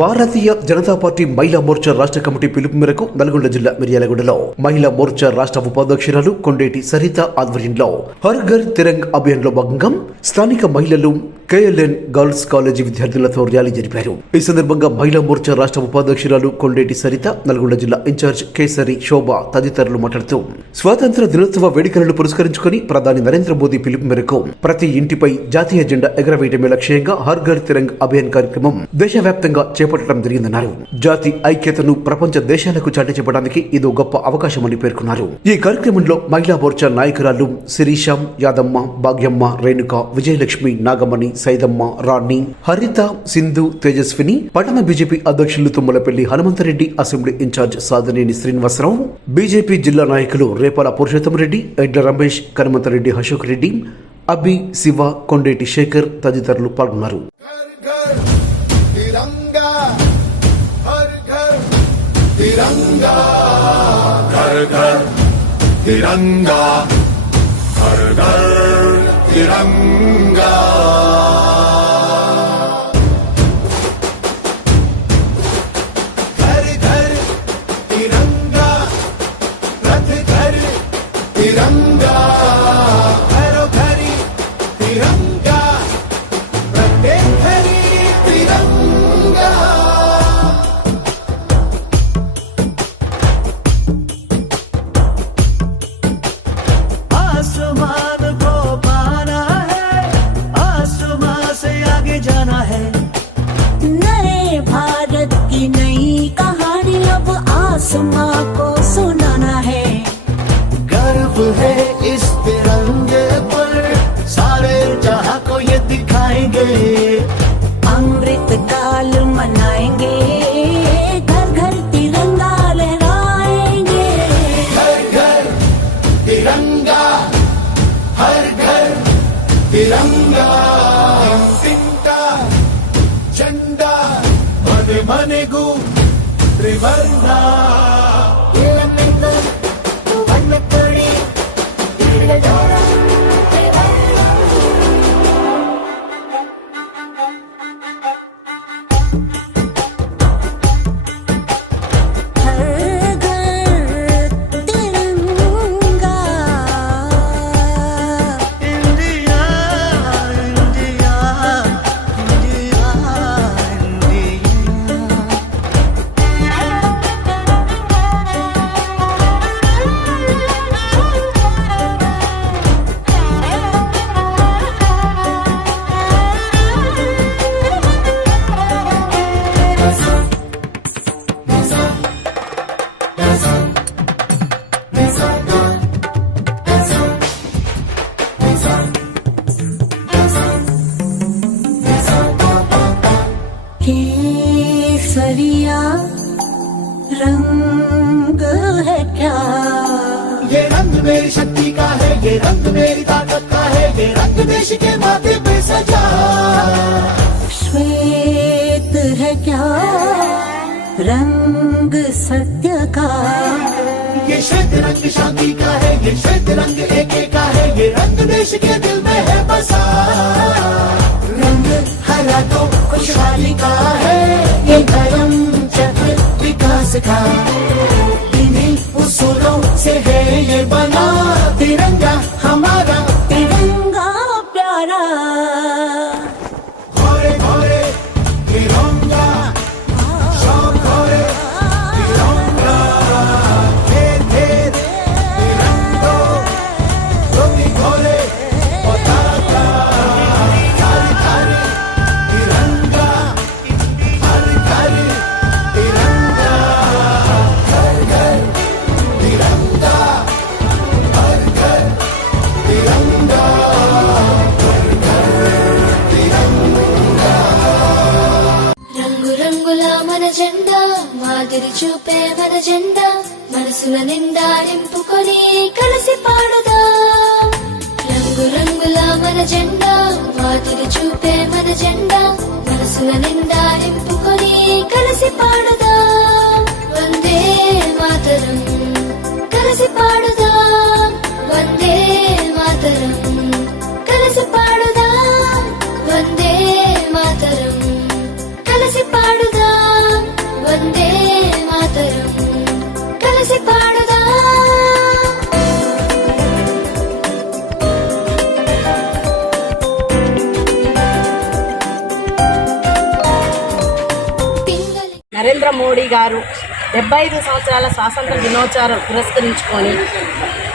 Bharatiya Janata party మహిళా మోర్చా రాష్ట్ర committee పిలుపు మేరకు నల్గొండ జిల్లా మిర్యాలగూడలో మహిళా మోర్చా రాష్ట్ర ఉపాధ్యక్షురాలు కొండేటి సరిత ఆధ్వర్యంలో హర్ ఘర్ తిరంగ్ అభియాన్లో భాగంగా స్థానిక మహిళలు కేఎల్ఎన్ గర్ల్స్ కాలేజీ విద్యార్థులతో ర్యాలీ జరిపారు. ఈ సందర్భంగా మహిళా మోర్చా రాష్ట్ర ఉపాధ్యక్షురాలు కొండేటి సరిత నల్గొండ జిల్లా ఇన్ఛార్జ్ కేసరి శోభ తదితరులు మాట్లాడుతూ స్వాతంత్ర దినోత్సవ వేడుకలను పురస్కరించుకొని ప్రధాని నరేంద్ర మోదీ పిలుపు మేరకు ప్రతి ఇంటిపై జాతీయ జెండా ఎగరవేయడమే లక్ష్యంగా హర్ ఘర్ తిరంగ్ అభియాన్ కార్యక్రమం దేశవ్యాప్తంగా చేపట్టడం జరిగిందన్నారు. జాతి ఐక్యతను ప్రపంచ దేశాలకు చాటి చెప్పడానికి ఇదో గొప్ప అవకాశమని పేర్కొన్నారు. ఈ కార్యక్రమంలో మహిళా మోర్చా నాయకురాలు శిరీషాం యాదమ్మ భాగ్యమ్మ రేణుక విజయలక్ష్మి నాగమణి సైదమ్మ రాణి హరిత సింధు తేజస్విని పట్టణ బీజేపీ అధ్యక్షులు Tummalapalli Hanumanthareddy assembly in-charge Sadhaneni Srinivasarao BJP జిల్లా నాయకులు రేపాల పురుషోత్తం రెడ్డి ఎడ్ల రమేష్ కనుమంతరెడ్డి అశోక్ రెడ్డి అబ్బి శివ కొండేటి శేఖర్ తదితరులు పాల్గొన్నారు घर घर तिरंगा हर घर तिरंगा घर घर तिरंगा हर घर तिरंगा अमृत मनाएँगे घर घर तिरंगा लहराएँगे। घर घर तिरंगा हर घर तिरंगा सिंगा झंडा गु त्रिवर्णा। केसरिया रंग है क्या? ये रंग मेरी शक्ति का है ये रंग मेरी ताकत का है ये रंग देश के माथे पे सजा। श्वेत है क्या? रंग सत्य का? ये श्वेत रंग शांति का है ये श्वेत रंग एके का है ये रंग देश के दिल में है बसा। रंग हरा तो खुशहाली का है ये चक्र Musical. రంగుల మన జెండా మాదిరి చూపే మన జెండా మనసుల నిండా నింపుకొని కలిసి పాడుదాం. రంగు రంగుల మన జెండా మాదిరి చూపే మన జెండా మనసుల నిండా నింపుకొని వందే మాతరం. కలిసి నరేంద్ర మోడీ గారు డెబ్బై ఐదు సంవత్సరాల స్వాతంత్ర దినోత్సవం పురస్కరించుకొని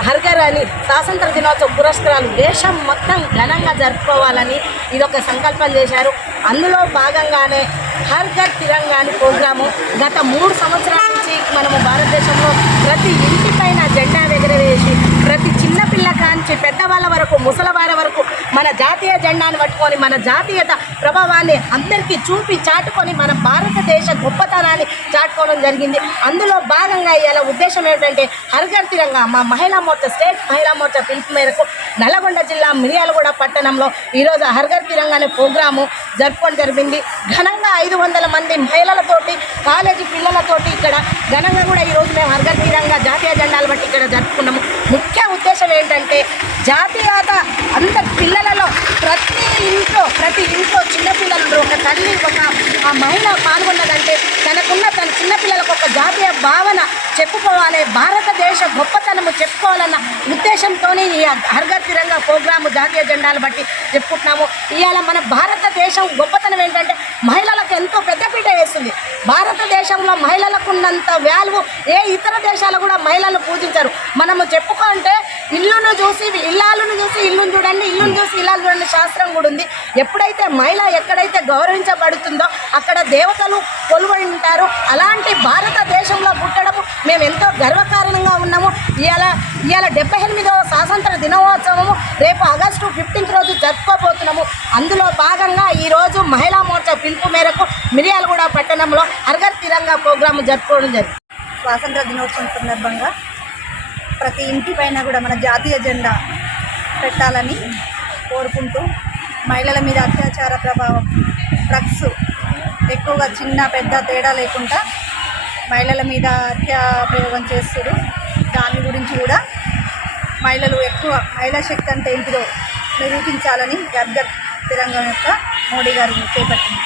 హర్గర్ అని స్వాతంత్ర దినోత్సవ పురస్కారాలు దేశం మొత్తం ఘనంగా జరుపుకోవాలని ఇదొక సంకల్పం చేశారు. అందులో భాగంగానే హర్ ఘర్ తిరంగా అని ప్రోగ్రాము. గత మూడు సంవత్సరాల నుంచి మనము భారతదేశంలో ప్రతి ఇంటిపైన జెండా ఎగరవేసి ప్రతి చిన్నపిల్ల కాంచి పెద్దవాళ్ళ వరకు ముసలవాళ్ళ వరకు మన జాతీయ జెండాను పట్టుకొని మన జాతీయత ప్రభావాన్ని అందరికీ చూపి చాటుకొని మన భారత భారతదేశ గొప్పతనాన్ని చాటుకోవడం జరిగింది. అందులో భాగంగా ఇవాళ ఉద్దేశం ఏమిటంటే హర్ఘర్ తిరంగా మా మహిళా మోర్చా స్టేట్ మహిళా మోర్చా పిలుపు మేరకు నల్గొండ జిల్లా మిర్యాలగూడ పట్టణంలో ఈరోజు హర్ఘర్ తిరంగా ప్రోగ్రాము జరుపుకోవడం జరిగింది. ఘనంగా ఐదు వందల మంది మహిళలతోటి కాలేజీ పిల్లలతోటి ఇక్కడ ఘనంగా కూడా ఈరోజు మేము హర్ఘర్ తిరంగా జాతీయ జెండాలు బట్టి ఇక్కడ జరుపుకున్నాము. ముఖ్య ఉద్దేశం ఏంటంటే జాతీయత అంత పిల్లలలో ప్రతి ఇంట్లో ప్రతి ఇంట్లో ఇప్పుడు ఒక తల్లి ఒక ఆ మహిళ పాల్గొన్నదంటే తనకున్న తన చిన్నపిల్లలకు ఒక జాతీయ భావన చెప్పుకోవాలి భారతదేశ గొప్పతనము చెప్పుకోవాలన్న ఉద్దేశంతోనే ఈ హర్ఘర్ తిరంగా ప్రోగ్రాము జాతీయ జెండాలు బట్టి చెప్పుకుంటున్నాము. ఇవాళ మన భారతదేశం గొప్పతనం ఏంటంటే మహిళలకు ఎంతో పెద్దపీట వేస్తుంది భారతదేశంలో మహిళలకు ఉన్నంత వాల్యూ ఏ ఇతర దేశాలు కూడా మహిళలను పూజించారు. మనము చెప్పుకుంటే ఇల్లును చూసి ఇల్లాలను చూసి ఇల్లును చూడండి ఇల్లును చూసి ఇల్లాలు చూడండి శాస్త్రం కూడా ఉంది. ఎప్పుడైతే మహిళ ఎక్కడైతే గౌరవించబడుతుందో అక్కడ దేవతలు కొలువై ఉంటారు. అలాంటి భారతదేశంలో పుట్టడం మేము ఎంతో గర్వకారణంగా ఉన్నాము. ఇవాళ ఇవాళ డెబ్బై ఎనిమిదవ స్వాతంత్ర దినోత్సవము రేపు ఆగస్టు ఫిఫ్టీన్త్ రోజు జరుపుకోబోతున్నాము. అందులో భాగంగా ఈరోజు మహిళా మోర్చా పిలుపు మేరకు మిర్యాలగూడ పట్టణంలో అర్గర్ తిరంగా ప్రోగ్రాము జరుపుకోవడం జరిగింది. స్వాతంత్ర దినోత్సవం సందర్భంగా ప్రతి ఇంటి పైన కూడా మన జాతీయ జెండా పెట్టాలని కోరుకుంటూ మహిళల మీద అత్యాచార ప్రభావం డ్రగ్స్ ఎక్కువగా చిన్న పెద్ద తేడా లేకుండా మహిళల మీద హత్యా ప్రయోగం చేస్తారు. దాని గురించి కూడా మహిళలు ఎక్కువ మహిళా శక్తి అంటే ఏంటిదో నిరూపించాలని గర్గర్ తెలంగాణ యొక్క మోడీ గారు చేపట్టింది.